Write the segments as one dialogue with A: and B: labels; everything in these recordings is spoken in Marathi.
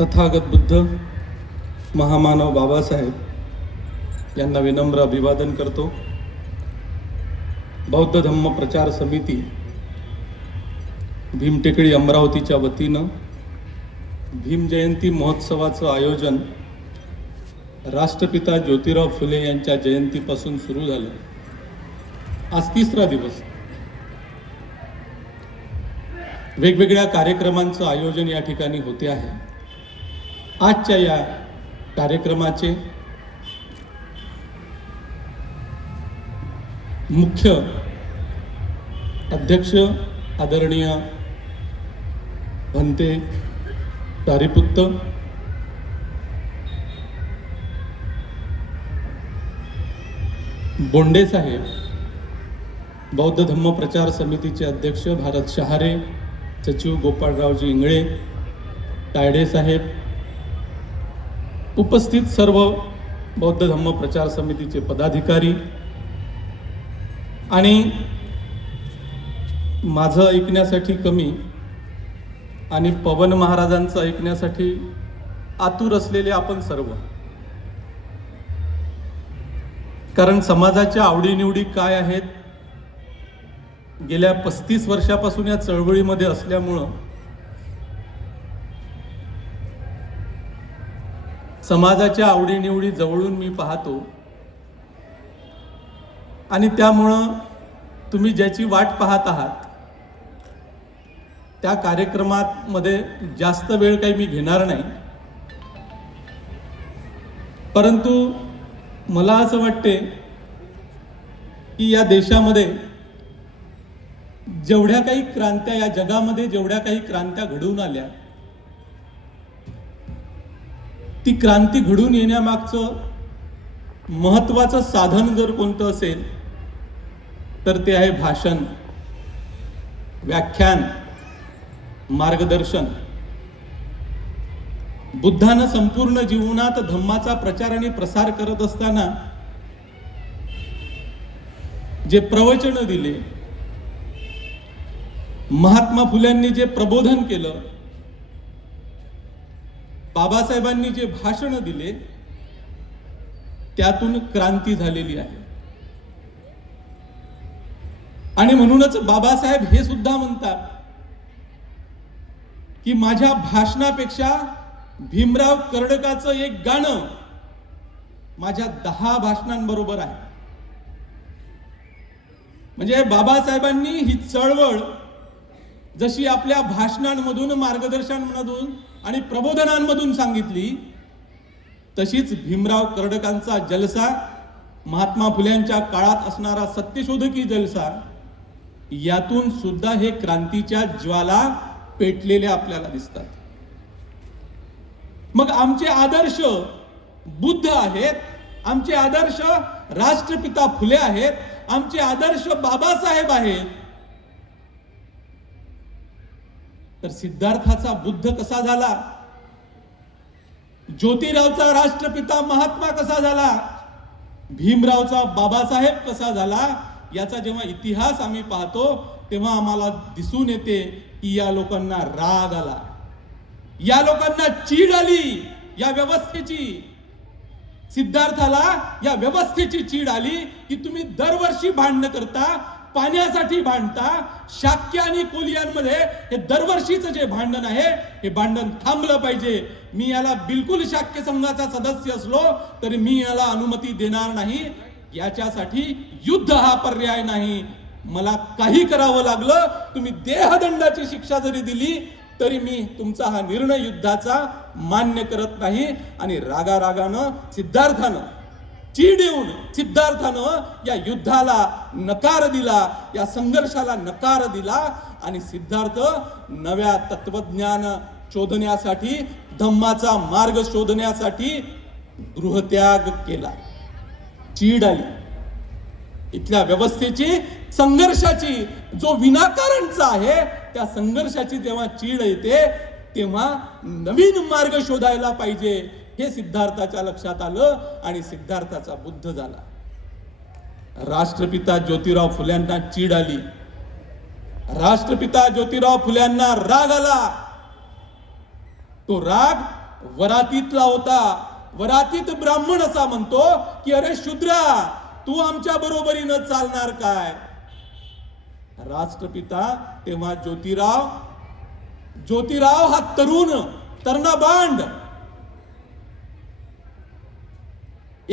A: तथागत बुद्ध महामानव बाबासाहेब यांना विनम्र अभिवादन करतो. बौद्ध धम्म प्रचार समिती भीमटेकडी अमरावतीच्या वतीनं भीम जयंती महोत्सवाचं आयोजन राष्ट्रपिता ज्योतिराव फुले यांच्या जयंतीपासून सुरू झालं. आज तिसरा दिवस. वेगवेगळ्या कार्यक्रमांचं आयोजन या ठिकाणी होते आहे. आजच्या या कार्यक्रमाचे मुख्य अध्यक्ष आदरणीय भंते तारीपुत्त बोंडे साहेब बौद्ध धम्म प्रचार समितीचे अध्यक्ष भारत शहारे सचिव गोपाळरावजी इंगळे तायडे साहेब उपस्थित सर्व बौद्ध धम्म प्रचार समितीचे पदाधिकारी आणि माझं ऐकण्यासाठी कमी आणि पवन महाराजांचं ऐकण्यासाठी आतुर असलेले आपण सर्व. कारण समाजाच्या आवडीनिवडी काय आहेत? गेल्या पस्तीस वर्षापासून या चळवळीमध्ये असल्यामुळं समाजाच्या आवडीनिवडी जवळून मी पाहतो. आणि त्यामुळं तुम्ही ज्याची वाट पाहत आहात त्या कार्यक्रमात मध्ये जास्त वेळ काही मी घेणार नाही. परंतु मला असं वाटते की या देशामध्ये जेवढ्या काही क्रांत्या या जगामध्ये जेवढ्या काही क्रांत्या घडवून आल्या ती क्रांती घडून येण्यामागचं महत्वाचं साधन जर कोणतं असेल तर ते आहे भाषण व्याख्यान मार्गदर्शन. बुद्धानं संपूर्ण जीवनात धम्माचा प्रचार आणि प्रसार करत असताना जे प्रवचन दिले महात्मा फुल्यांनी जे प्रबोधन केलं बाबासाहेबांनी जे भाषण दिले त्यातून क्रांती झालेली आहे. आणि म्हणूनच बाबासाहेब हे सुद्धा म्हणतात की माझ्या भाषणापेक्षा भीमराव कर्डकाचं एक गाणं माझ्या दहा भाषणांबरोबर आहे. म्हणजे बाबासाहेबांनी ही चळवळ जशी आपल्या भाषणांमधून मार्गदर्शनामधून आणि प्रबोधनांमधून सांगितली तशीच भीमराव कर्डकांचा जलसा महात्मा फुल्यांच्या काळात असणारा सत्यशोधकी जलसा यातून सुद्धा हे क्रांतीच्या ज्वाला पेटलेले आपल्याला दिसतात. मग आमचे आदर्श बुद्ध आहेत आमचे आदर्श राष्ट्रपिता फुले आहेत आमचे आदर्श बाबासाहेब आहेत तर सिद्धार्थाचा बुद्ध कसा झाला? ज्योतिरावचा राष्ट्रपिता महात्मा कसा झाला? भीमरावचा बाबासाहेब कसा झाला? याचा जेव्हा इतिहास आम्ही पाहतो तेव्हा आम्हाला दिसून येते की या लोकांना राग आला. या लोकांना चीड आली या व्यवस्थेची. सिद्धार्थाला या व्यवस्थेची चीड आली की तुम्ही दरवर्षी भांडणं करता पाण्यासाठी भांडता शाक्य आणि कोलियांमध्ये हे दरवर्षीचं जे भांडण आहे हे भांडण थांबलं पाहिजे. मी याला बिलकुल शाक्य संघाचा सदस्य असलो तरी मी याला अनुमती देणार नाही. याच्यासाठी युद्ध हा पर्याय नाही. मला काही करावं लागलं. तुम्ही देहदंडाची शिक्षा जरी दिली तरी मी तुमचा हा निर्णय युद्धाचा मान्य करत नाही. आणि रागारागानं सिद्धार्थानं चीड येऊन सिद्धार्थानं या युद्धाला नकार दिला या संघर्षाला नकार दिला आणि सिद्धार्थ नव्या तत्वज्ञान शोधण्यासाठी धम्माचा मार्ग शोधण्यासाठी गृहत्याग केला. चीड आली. इथल्या व्यवस्थेची संघर्षाची जो विनाकारणचा आहे त्या संघर्षाची जेव्हा चीड येते तेव्हा नवीन मार्ग शोधायला पाहिजे. हे सिद्धार्थाच्या लक्षात आलं आणि सिद्धार्थाचा बुद्ध झाला. राष्ट्रपिता ज्योतिराव फुल्यांना चीड आली. राष्ट्रपिता ज्योतिराव फुल्यांना राग आला. तो राग वरातीतला होता. वरातीत ब्राह्मण असा म्हणतो की अरे शूद्रा तू आमच्या बरोबरीनं चालणार काय? राष्ट्रपिता तेव्हा ज्योतिराव ज्योतिराव हा तरुण तरुणाबांड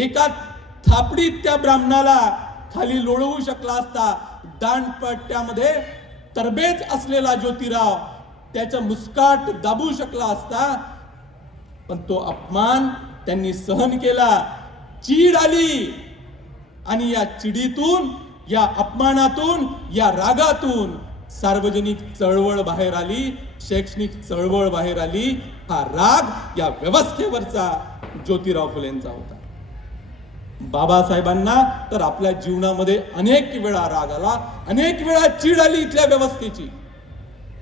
A: एका थापडीत त्या ब्राह्मणाला खाली लोळवू शकला असता दांडपट्ट्यामध्ये तरबेज असलेला ज्योतिराव त्याच्या मुस्काट दाबू शकला असता पण तो अपमान त्यांनी सहन केला. चीड आली आणि या चिडीतून या अपमानातून या रागातून सार्वजनिक चळवळ बाहेर आली शैक्षणिक चळवळ बाहेर आली. हा राग या व्यवस्थेवरचा ज्योतिराव फुलेंचा होता. बाबासाहेबांना तर आपल्या जीवनामध्ये अनेक वेळा राग आला अनेक वेळा चीड आली इथल्या व्यवस्थेची.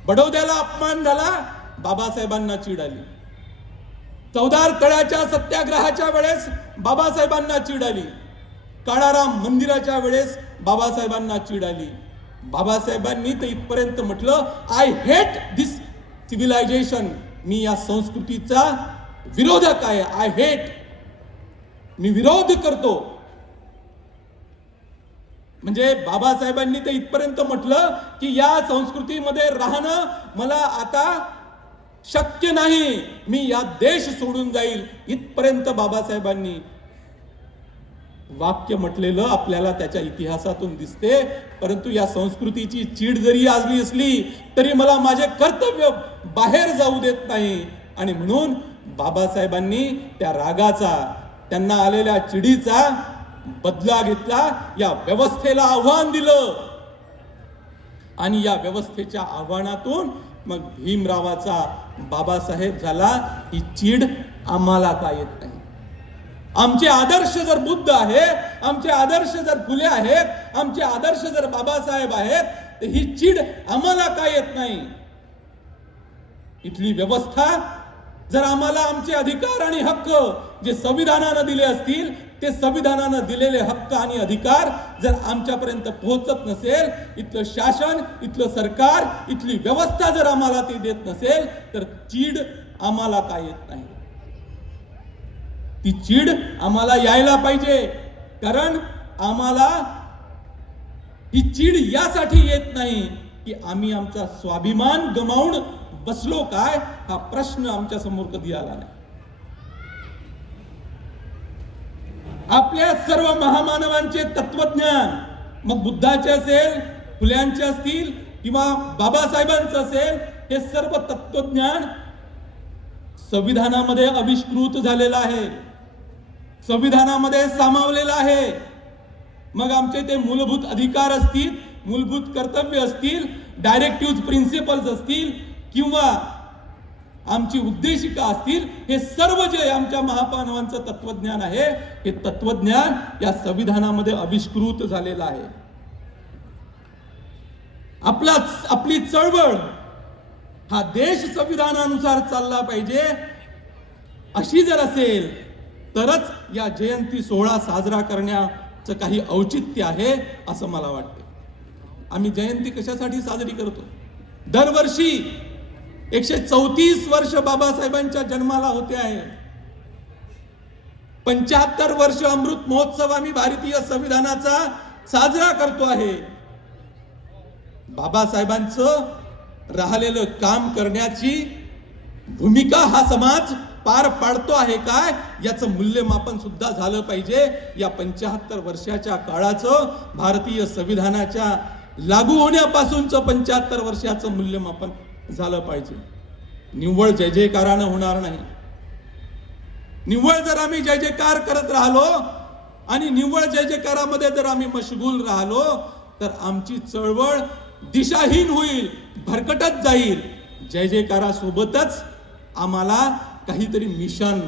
A: बडोद्याला अपमान झाला बाबासाहेबांना चीड आली. चौदार तळ्याच्या सत्याग्रहाच्या वेळेस बाबासाहेबांना चीड आली. काळाराम मंदिराच्या वेळेस बाबासाहेबांना चीड आली. बाबासाहेबांनी तर इथपर्यंत म्हटलं आय हेट दिस सिव्हिलायझेशन मी या संस्कृतीचा विरोधक आहे. आय हेट मी विरोध करतो. म्हणजे बाबासाहेबांनी तर इथपर्यंत म्हटलं की या संस्कृतीमध्ये राहणं मला आता शक्य नाही. मी या देश सोडून जाईल. इथपर्यंत बाबासाहेबांनी वाक्य म्हटलेलं आपल्याला त्याच्या इतिहासातून दिसते. परंतु या संस्कृतीची चीड जरी आजली असली तरी मला माझे कर्तव्य बाहेर जाऊ देत नाही. आणि म्हणून बाबासाहेबांनी त्या रागाचा त्यांना आलेल्या चिडीचा बदला घेतला या व्यवस्थेला आव्हान दिलं. आणि या व्यवस्थेच्या आव्हानातून मग भीमरावाचा बाबासाहेब झाला ही चीड आम्हाला का येत नाही? आमचे आदर्श जर बुद्ध आहे आमचे आदर्श जर फुले आहेत आमचे आदर्श जर बाबासाहेब आहेत तर ही चीड आम्हाला का येत नाही? इथली व्यवस्था जर आम्हाला आमचे अधिकार आणि हक्क जे संविधानानं दिले असतील ते संविधानानं दिलेले हक्क आणि अधिकार जर आमच्यापर्यंत पोहोचत नसेल इथलं शासन इथलं सरकार इथली व्यवस्था जर आम्हाला ती देत नसेल तर चीड आम्हाला का येत नाही. ती चीड आम्हाला यायला पाहिजे कारण आम्हाला ही चीड यासाठी येत नाही की आम्ही आमचा स्वाभिमान गमावून बसलो काय? हा प्रश्न आमच्यासमोर कधी आला नाही. आपल्या सर्व महामानवांचे तत्वज्ञान मग बुद्धाचे असेल फुल्यांचे असतील किंवा बाबासाहेबांचं असेल हे सर्व तत्वज्ञान संविधानामध्ये आविष्कृत झालेलं आहे. संविधानामध्ये सामावलेलं आहे. मग आमचे ते मूलभूत अधिकार असतील मूलभूत कर्तव्य असतील डायरेक्टिव्ह प्रिन्सिपल्स असतील किंवा आमची उद्देशिका असतील हे सर्व जे आमच्या महापानवांचं तत्वज्ञान आहे हे तत्वज्ञान या संविधानामध्ये आविष्कृत झालेलं आहे. आपला आपली चळवळ हा देश संविधानानुसार चालला पाहिजे. अशी जर असेल तरच या जयंती सोहळा साजरा करण्याचं काही औचित्य आहे असं मला वाटतं. आम्ही जयंती कशासाठी साजरी करतो? दरवर्षी एकशे चौतीस वर्ष बाबासाहेबांच्या जन्माला होते आहे. पंच्याहत्तर वर्ष अमृत महोत्सव आम्ही भारतीय संविधानाचा साजरा करतो आहे. बाबासाहेबांचं राहिलेलं काम करण्याची भूमिका हा समाज पार पाडतो आहे काय? याचं मूल्यमापन सुद्धा झालं पाहिजे. या पंच्याहत्तर वर्षाच्या काळाचं भारतीय संविधानाच्या लागू होण्यापासूनचं पंच्याहत्तर वर्षाचं मूल्यमापन झालं पाहिजे. निव्वळ जय जयकारानं होणार नाही. निव्वळ जर आम्ही जय जयकार करत राहिलो आणि निव्वळ जय जयकारामध्ये जर आम्ही मशगूल राहिलो तर आमची चळवळ दिशाहीन होईल भरकटत जाईल. जय जयकारासोबतच आम्हाला काहीतरी mission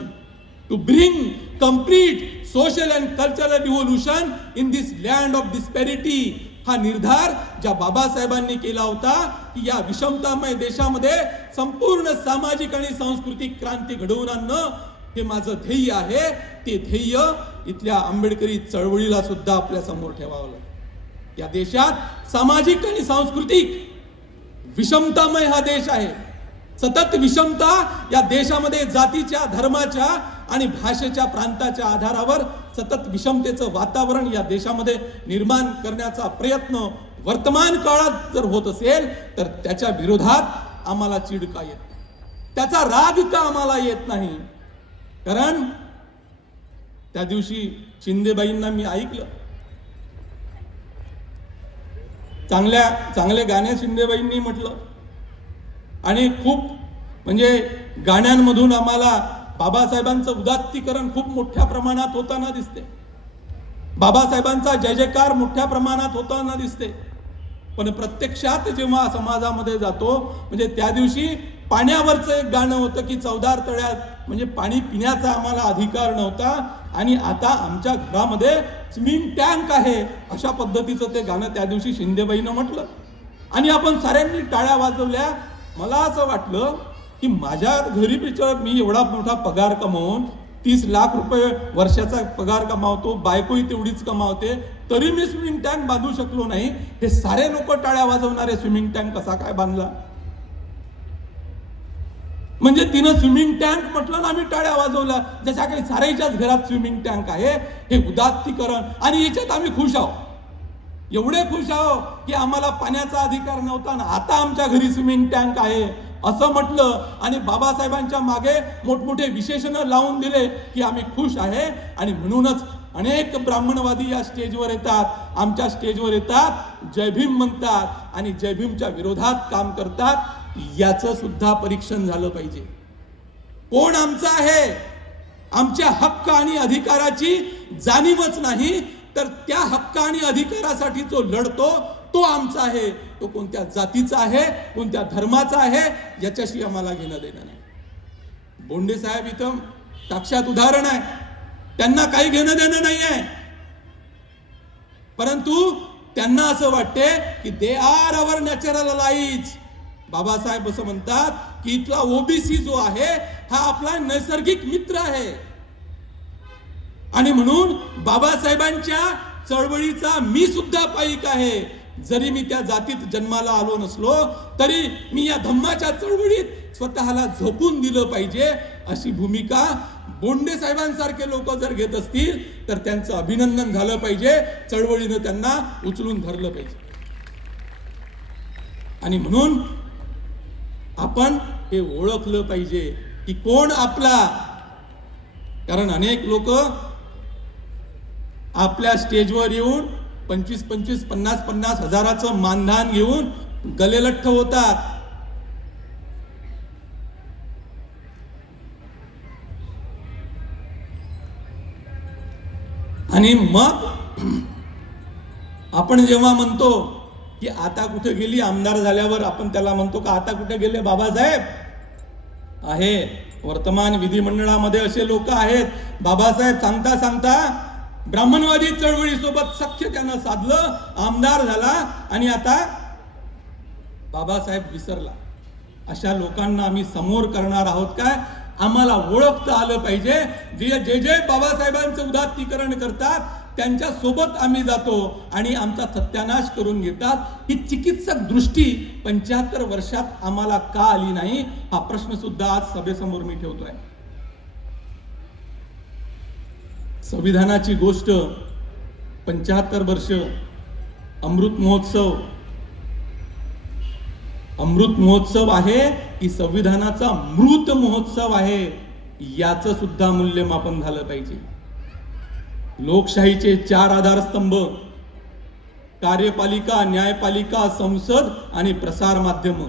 A: to bring complete social and cultural revolution in this land of disparity हा निर्धार ज्या बाबासाहेबांनी केला होता की या विषमतामय देशामध्ये संपूर्ण सामाजिक आणि सांस्कृतिक क्रांती घडवून आणणं हे माझं ध्येय आहे. ते ध्येय इथल्या आंबेडकरी चळवळीला सुद्धा आपल्यासमोर ठेवावं लागेल. या देशात सामाजिक आणि सांस्कृतिक विषमतामय हा देश आहे. सतत विषमता या देशामध्ये जातीच्या धर्माच्या आणि भाषेच्या प्रांताच्या आधारावर सतत विषमतेचं वातावरण या देशामध्ये निर्माण करण्याचा प्रयत्न वर्तमान काळात जर होत असेल तर त्याच्या विरोधात आम्हाला चिड का येत नाही. त्याचा राग का आम्हाला येत नाही? कारण त्या दिवशी शिंदेबाईंना मी ऐकलं. चांगल्या चांगले गाणे शिंदेबाईंनी म्हटलं. आणि खूप म्हणजे गाण्यांमधून आम्हाला बाबासाहेबांचं उदात्तीकरण खूप मोठ्या प्रमाणात होताना दिसते. बाबासाहेबांचा जय जयकार मोठ्या प्रमाणात होताना दिसते. पण प्रत्यक्षात जेव्हा समाजामध्ये जातो म्हणजे त्या दिवशी पाण्यावरचं एक गाणं होतं की चौदार तळ्यात म्हणजे पाणी पिण्याचा आम्हाला अधिकार नव्हता आणि आता आमच्या घरामध्ये स्विमिंग टँक आहे अशा पद्धतीचं ते गाणं त्या दिवशी शिंदेबाईनं म्हटलं. आणि आपण साऱ्यांनी टाळ्या वाजवल्या मला असं वाटलं की माझ्या घरी पिचळ मी एवढा मोठा पगार कमवून तीस लाख रुपये वर्षाचा पगार कमावतो बायकोही तेवढीच कमावते तरी मी स्विमिंग टँक बांधू शकलो नाही. हे सारे लोक टाळ्या वाजवणारे स्विमिंग टँक कसा काय बांधला? म्हणजे तिनं स्विमिंग टँक म्हटलं ना आम्ही टाळ्या वाजवल्या जशा काही साऱ्याच्याच घरात स्विमिंग टँक आहे. हे उदात्तीकरण. आणि याच्यात आम्ही खुश आहोत. एवढे खुश आहो की आम्हाला पाण्याचा अधिकार नव्हता ना आता आमच्या घरी स्विमिंग टँक आहे. असं म्हटलं आणि बाबासाहेबांच्या मागे मोठमोठे विशेषण लावून दिले की आम्ही खुश आहे आणि म्हणूनच अनेक ब्राह्मणवादी या स्टेजवर येतात. आमच्या स्टेजवर येतात जय भीम म्हणतात आणि जय भीमच्या विरोधात काम करतात. याचं सुद्धा परीक्षण झालं पाहिजे. कोण आमचं आहे? आमच्या हक्क आणि अधिकाराची जाणीवच नाही. तर त्या हक्क आणि अधिकारासाठी जो लढतो तो आमचा आहे. तो कोणत्या जातीचा आहे कोणत्या धर्माचा आहे याच्याशी आम्हाला घेणं देणं नाही. बोंडे साहेब इथं साक्षात उदाहरण आहे. त्यांना काही घेणं देणं नाही आहे परंतु त्यांना असं वाटते की they are our natural allies Babasaheb असं म्हणतात की इथला ओबीसी जो आहे हा आपला नैसर्गिक मित्र आहे. आणि म्हणून बाबासाहेबांच्या चळवळीचा मी सुद्धा पायिक आहे. जरी मी त्या जातीत जन्माला आलो नसलो तरी मी या धम्माच्या चळवळीत स्वतःला झोपून दिलं पाहिजे अशी भूमिका बोंडे साहेबांसारखे लोक जर घेत असतील तर त्यांचं अभिनंदन झालं पाहिजे चळवळीनं त्यांना उचलून धरलं पाहिजे. आणि म्हणून आपण हे ओळखलं पाहिजे की कोण आपला? कारण अनेक लोक आपल्या स्टेजवर येऊन पंचवीस पंचवीस पन्नास पन्नास हजाराचं मानधन घेऊन गलेलठ्ठ होतात. आणि मग आपण जेव्हा म्हणतो की आता कुठे गेली? आमदार झाल्यावर आपण त्याला म्हणतो का आता कुठे गेले बाबासाहेब? आहे. वर्तमान विधिमंडळामध्ये असे लोक आहेत. बाबासाहेब सांगता सांगता ब्राह्मणवादी चळवळीसोबत सख्य त्यानं साधलं आमदार झाला आणि आता बाबासाहेब विसरला. अशा लोकांना आम्ही समोर करणार आहोत काय? आम्हाला ओळखता आलं पाहिजे. जे जे जे बाबासाहेबांचं उदात्तीकरण करतात त्यांच्यासोबत आम्ही जातो आणि आमचा सत्यानाश करून घेतात. ही चिकित्सक दृष्टी पंच्याहत्तर वर्षात आम्हाला का आली नाही? हा प्रश्न सुद्धा आज सभेसमोर मी ठेवतोय. संविधानाची गोष्ट पंच्याहत्तर वर्ष अमृत महोत्सव. अमृत महोत्सव आहे की संविधानाचा मृत महोत्सव आहे याचं सुद्धा मूल्यमापन झालं पाहिजे. लोकशाहीचे चार आधारस्तंभ कार्यपालिका न्यायपालिका संसद आणि प्रसार माध्यम.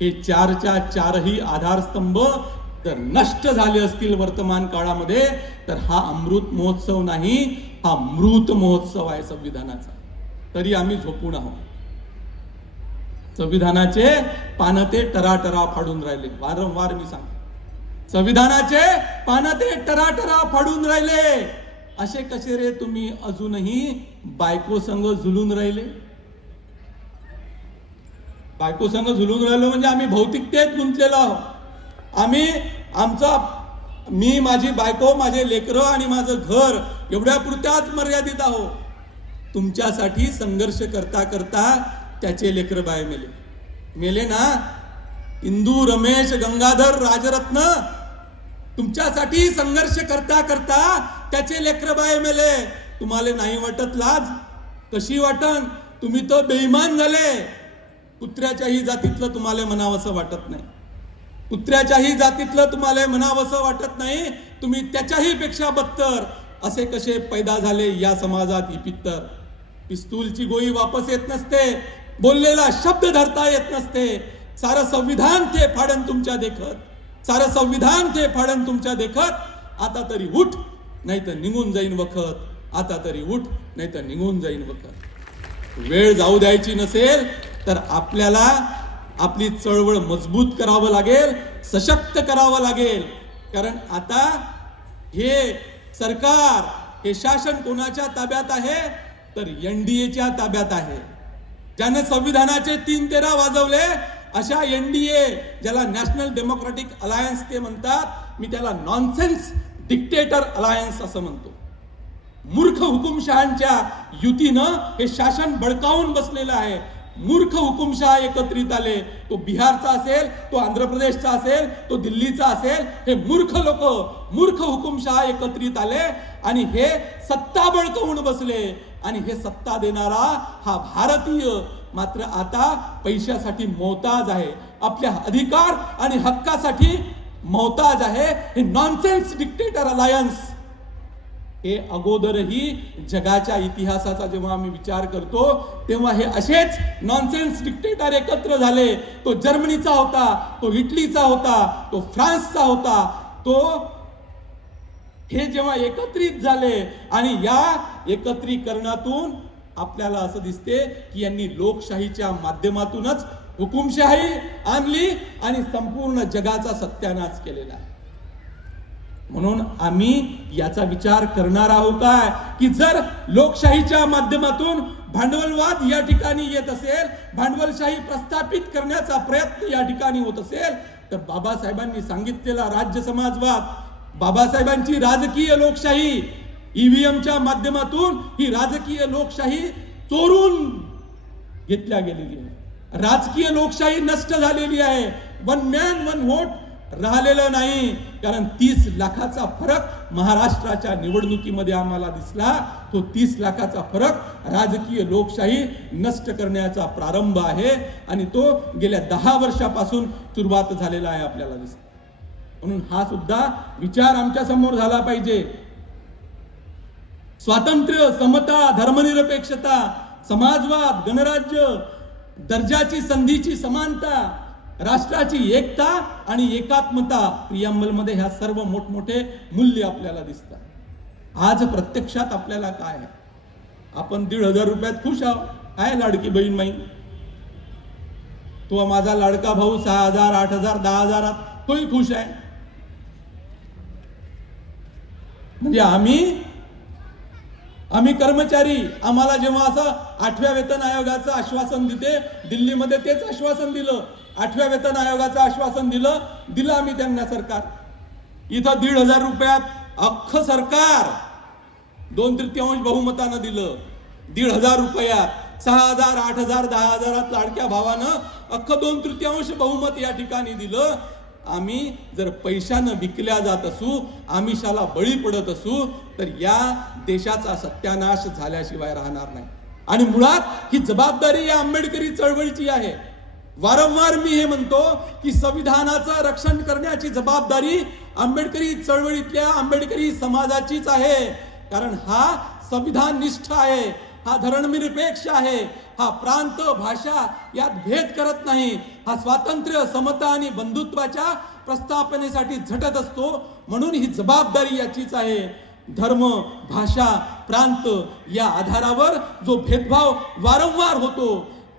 A: हे चारच्या चारही आधारस्तंभ जर नष्ट झाले असतील वर्तमान काळामध्ये तर हा अमृत महोत्सव नाही हा मृत महोत्सव आहे संविधानाचा. तरी आम्ही झोपून आहोत. संविधानाचे पानं ते टराटरा फाडून राहिले. वारंवार मी सांग संविधानाचे पानं ते टराटरा फाडून राहिले. असे कसे रे तुम्ही अजूनही बायको संघ झुलून राहिले? बायको संघ झुलून राहिलो म्हणजे आम्ही भौतिकतेत गुंतलेलो आहोत. आम्ही आमचा मी माझी बायको माझे लेकरं आणि माझं घर एवढ्या पुरत्याच मर्यादित आहो. तुमच्यासाठी संघर्ष करता करता त्याचे लेकर बाय मेले. मेले ना? इंदू रमेश गंगाधर राजरत्न तुमच्यासाठी संघर्ष करता करता त्याचे लेकरबाय मेले. तुम्हाला नाही वाटत लाज? कशी वाटन? तुम्ही तर बेईमान झाले. कुत्र्याच्याही जातीतलं तुम्हाला म्हणावंसं वाटत नाही. कुत्र्याच्याही जातीतलं तुम्हाला म्हणावंसं वाटत नाही तुम्ही त्याच्याही पेक्षा बत्तर. असे कसे पैदा झाले या समाजात इपित्तर पित्तर? पिस्तूलची गोळी वापस येत नसते बोललेला शब्द धरता येत नसते. सारं संविधान ते फाडन तुमच्या देखत? सारं संविधान ते फाडन तुमच्या देखत? आता तरी उठ नाही तर निघून जाईन वखत. आता तरी उठ नाही तर निघून जाईन वखत. वेळ जाऊ द्यायची नसेल तर आपल्याला आपली चळवळ मजबूत करावं लागेल सशक्त करावं लागेल. कारण आता हे सरकार हे शासन कोणाच्या ताब्यात आहे? तर एनडीएच्या ताब्यात आहे. ज्याने संविधानाचे तीन तेरा वाजवले अशा एनडीए ज्याला नॅशनल डेमोक्रॅटिक अलायन्स ते म्हणतात मी त्याला नॉनसेन्स डिक्टेटर अलायन्स असं म्हणतो. मूर्ख हुकुमशहांच्या युतीनं हे शासन बळकावून बसलेलं आहे. मूर्ख हुकुमशहा एकत्रित आले. तो बिहारचा असेल तो आंध्र प्रदेशचा असेल तो दिल्लीचा असेल हे मूर्ख लोक मूर्ख हुकुमशहा एकत्रित आले आणि हे सत्ता बळकवून बसले. आणि हे सत्ता देणारा हा भारतीय मात्र आता पैशासाठी मोहताज आहे. आपल्या अधिकार आणि हक्कासाठी मोहताज आहे. हे नॉनसेन्स डिक्टेटर अलायन्स हे अगोदरही जगाच्या इतिहासाचा जेव्हा आम्ही विचार करतो तेव्हा हे असेच नॉनसेन्स डिक्टेटर एकत्र झाले. तो जर्मनीचा होता तो इटलीचा होता तो फ्रान्सचा होता. तो हे जेव्हा एकत्रित झाले आणि या एकत्रीकरणातून आपल्याला असं दिसते की यांनी लोकशाहीच्या माध्यमातूनच हुकुमशाही आणली आणि संपूर्ण जगाचा सत्यानाश केलेला आहे. म्हणून आम्ही याचा विचार करणार आहोत काय? की जर लोकशाहीच्या माध्यमातून भांडवलवाद या ठिकाणी येत असेल भांडवलशाही प्रस्थापित करण्याचा प्रयत्न या ठिकाणी होत असेल तर बाबासाहेबांनी सांगितलेला राज्य समाजवाद बाबासाहेबांची राजकीय लोकशाही ईव्हीएमच्या माध्यमातून ही राजकीय लोकशाही चोरून घेतल्या गेलेली आहे. राजकीय लोकशाही नष्ट झालेली आहे. वन मॅन वन व्होट राहिलेलं नाही. कारण तीस लाखाचा फरक महाराष्ट्राच्या निवडणुकीमध्ये आम्हाला दिसला. तो तीस लाखाचा फरक राजकीय लोकशाही नष्ट करण्याचा प्रारंभ आहे. आणि तो गेल्या दहा वर्षापासून सुरुवात झालेला आहे आपल्याला दिसत. म्हणून हा सुद्धा विचार आमच्यासमोर झाला पाहिजे. स्वातंत्र्य समता धर्मनिरपेक्षता समाजवाद गणराज्य दर्जाची संधीची समानता राष्ट्राची एकता आणि एकात्मता प्रियांबलमध्ये ह्या सर्व मोठमोठे मूल्य आपल्याला दिसतात. आज प्रत्यक्षात आपल्याला काय आहे? आपण दीड हजार रुपयात खुश आहोत. काय लाडकी बहीण माई? तो माझा लाडका भाऊ सहा हजार आठ हजार दहा हजारात तोही खुश आहे. म्हणजे आम्ही आम्ही कर्मचारी आम्हाला जेव्हा असं आठव्या वेतन आयोगाचं आश्वासन देते दिल्लीमध्ये तेच आश्वासन दिलं. आठव्या वेतन आयोगाचं आश्वासन दिलं दिलं आम्ही त्यांना सरकार. इथं दीड हजार रुपयात अख्खं सरकार दोन तृतीयांश बहुमतानं दिलं. दीड हजार रुपयात सहा हजार आठ हजार दहा हजारात लाडक्या भावानं अख्खं दोन तृतीयांश बहुमत या ठिकाणी दिलं. आम्ही जर पैशानं विकल्या जात असू आमिषाला बळी पडत असू तर या देशाचा सत्यानाश झाल्याशिवाय राहणार नाही. आणि मुळात ही जबाबदारी या आंबेडकरी चळवळीची आहे. वारंवार मी हे म्हणतो की संविधानाचं रक्षण करण्याची जबाबदारी आंबेडकरी चळवळीतल्या आंबेडकरी समाजाचीच आहे. कारण हा संविधान निष्ठ आहे. हा धरणनिरपेक्ष आहे. हा प्रांत भाषा यात भेद करत नाही. हा स्वातंत्र्य समता आणि बंधुत्वाच्या प्रस्थापनेसाठी झटत असतो. म्हणून ही जबाबदारी याचीच आहे. धर्म भाषा प्रांत या आधारावर जो भेदभाव वारंवार होतो.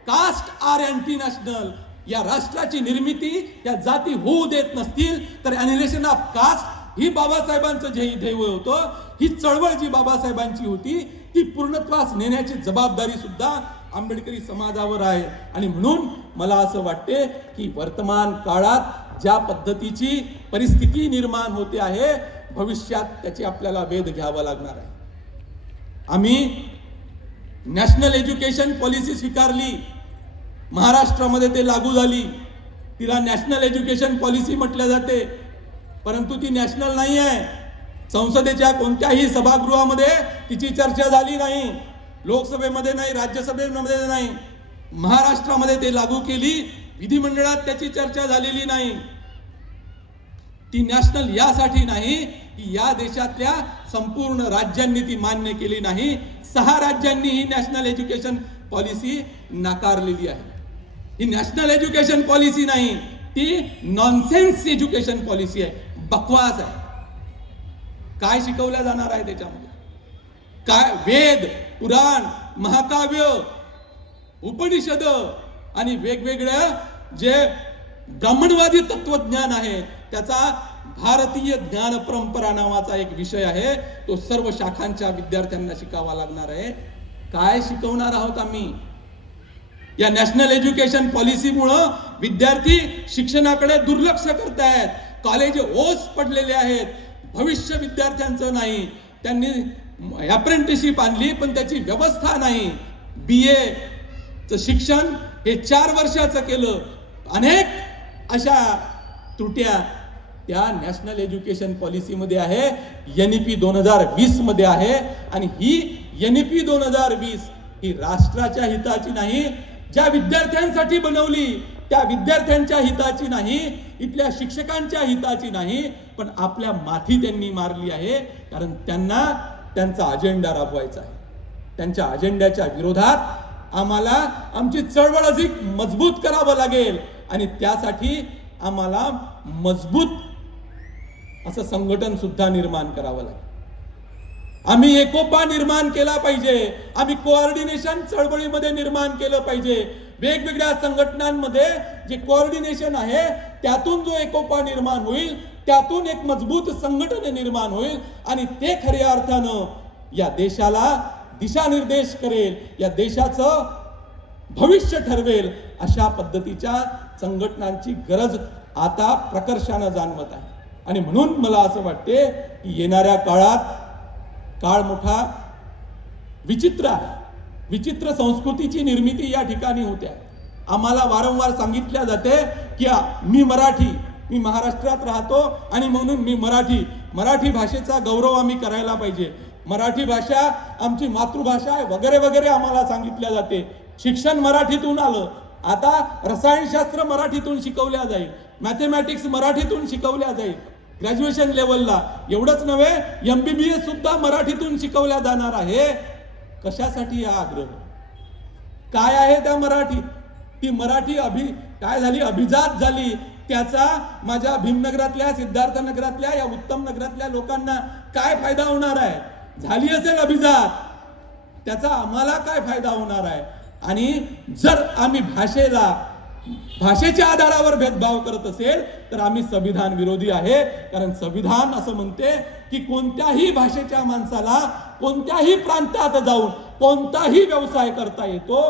A: Caste are anti national. या राष्ट्राची निर्मिती या जाती होऊ देत नसतील तर अॅनिलेशन ऑफ कास्ट ही बाबासाहेबांचं जे ध्येय होतं ही चळवळ जी बाबासाहेबांची होती ती पूर्णत्वास नेण्याची जबाबदारी सुद्धा आंबेडकरी समाजावर आहे. आणि म्हणून मला असं वाटते की वर्तमान काळात ज्या पद्धतीची परिस्थिती निर्माण होते आहे भविष्यात त्याची आपल्याला वेध घ्यावा लागणार आहे. आम्ही नॅशनल एज्युकेशन पॉलिसी स्वीकारली. महाराष्ट्रामध्ये ते लागू झाली. तिला नॅशनल एज्युकेशन पॉलिसी म्हटलं जाते. परंतु ती नॅशनल नाही आहे. संसदेच्या कोणत्याही सभागृहामध्ये तिची चर्चा झाली नाही. लोकसभेमध्ये नाही राज्यसभेमध्ये नाही महाराष्ट्रामध्ये ते लागू केली. विधिमंडळात त्याची चर्चा झालेली नाही. ती नॅशनल यासाठी नाही की या देशातल्या संपूर्ण राज्यांनी ती मान्य केली नाही. सहा राज्यांनी ही नॅशनल एज्युकेशन पॉलिसी नाकारलेली आहे. ही नॅशनल एज्युकेशन पॉलिसी नाही ती नॉनसेन्स एज्युकेशन पॉलिसी आहे. बकवास आहे. काय शिकवल्या जाणार आहे त्याच्यामध्ये? काय वेद पुराण महाकाव्य उपनिषद आणि वेगवेगळं जे ब्राह्मणवादी तत्वज्ञान आहे त्याचा भारतीय ज्ञान परंपरा नावाचा एक विषय आहे. तो सर्व शाखांच्या विद्यार्थ्यांना शिकावा लागणार आहे. काय शिकवणार आहोत आम्ही? या नॅशनल एज्युकेशन पॉलिसीमुळं विद्यार्थी शिक्षणाकडे दुर्लक्ष करतायत. कॉलेज ओस पडलेले आहेत. भविष्य विद्यार्थ्यांचं नाही. त्यांनी अप्रेंटिसशिप आणली पण त्याची व्यवस्था नाही. बी च शिक्षण हे चार वर्षाचं केलं. अनेक अशा त्रुट्या त्या नॅशनल एज्युकेशन पॉलिसीमध्ये आहे. एन ई पी दोन हजार वीसमध्ये आहे. आणि ही एन ई पी दोन हजार वीस ही राष्ट्राच्या हिताची नाही. ज्या विद्यार्थ्यांसाठी बनवली त्या विद्यार्थ्यांच्या हिताची नाही. इथल्या शिक्षकांच्या हिताची नाही. पण आपल्या माथी त्यांनी मारली आहे. कारण त्यांना त्यांचा अजेंडा राबवायचा आहे. त्यांच्या अजेंड्याच्या विरोधात आम्हाला आमची चळवळ अधिक मजबूत करावं लागेल आणि त्यासाठी आम्हाला मजबूत असं संघटन सुद्धा निर्माण करावं लागेल. आम्ही एकोपा निर्माण केला पाहिजे. आम्ही कोऑर्डिनेशन चळवळीमध्ये निर्माण केलं पाहिजे. वेगवेगळ्या संघटनांमध्ये जे कोऑर्डिनेशन आहे त्यातून जो एकोपा निर्माण होईल त्यातून एक मजबूत संघटन निर्माण होईल आणि ते खऱ्या अर्थानं या देशाला दिशानिर्देश करेल या देशाचं भविष्य ठरवेल अशा पद्धतीच्या संघटनांची गरज आता प्रकर्षानं जाणवत आहे. आणि म्हणून मला असं वाटते की येणाऱ्या काळात काळ मोठा विचित्र आहे. विचित्र संस्कृतीची निर्मिती या ठिकाणी होते. आम्हाला वारंवार सांगितल्या जाते की मी मराठी मी महाराष्ट्रात राहतो आणि म्हणून मी मराठी. मराठी भाषेचा गौरव आम्ही करायला पाहिजे. मराठी भाषा आमची मातृभाषा आहे वगैरे वगैरे आम्हाला सांगितल्या जाते. शिक्षण मराठीतून आलं. आता रसायनशास्त्र मराठीतून शिकवल्या जाईल. मॅथमॅटिक्स मराठीतून शिकवल्या जाईल. ग्रॅज्युएशन लेवलला एवढंच नव्हे एम बी बी एस सुद्धा मराठीतून शिकवल्या जाणार आहे. कशासाठी हा आग्रह? काय आहे त्या मराठी? ती मराठी अभि काय झाली? अभिजात झाली. त्याचा माझ्या भीमनगरातल्या सिद्धार्थ नगरातल्या या उत्तम नगरातल्या लोकांना काय फायदा होणार आहे? झाली असेल अभिजात. त्याचा आम्हाला काय फायदा होणार आहे? आणि जर आम्ही भाषेला भाषेच्या आधारावर भेदभाव करत असेल तर आम्ही संविधान विरोधी आहे. कारण संविधान असं म्हणते की कोणत्याही भाषेच्या माणसाला कोणत्याही प्रांतात जाऊन कोणताही व्यवसाय करता येतो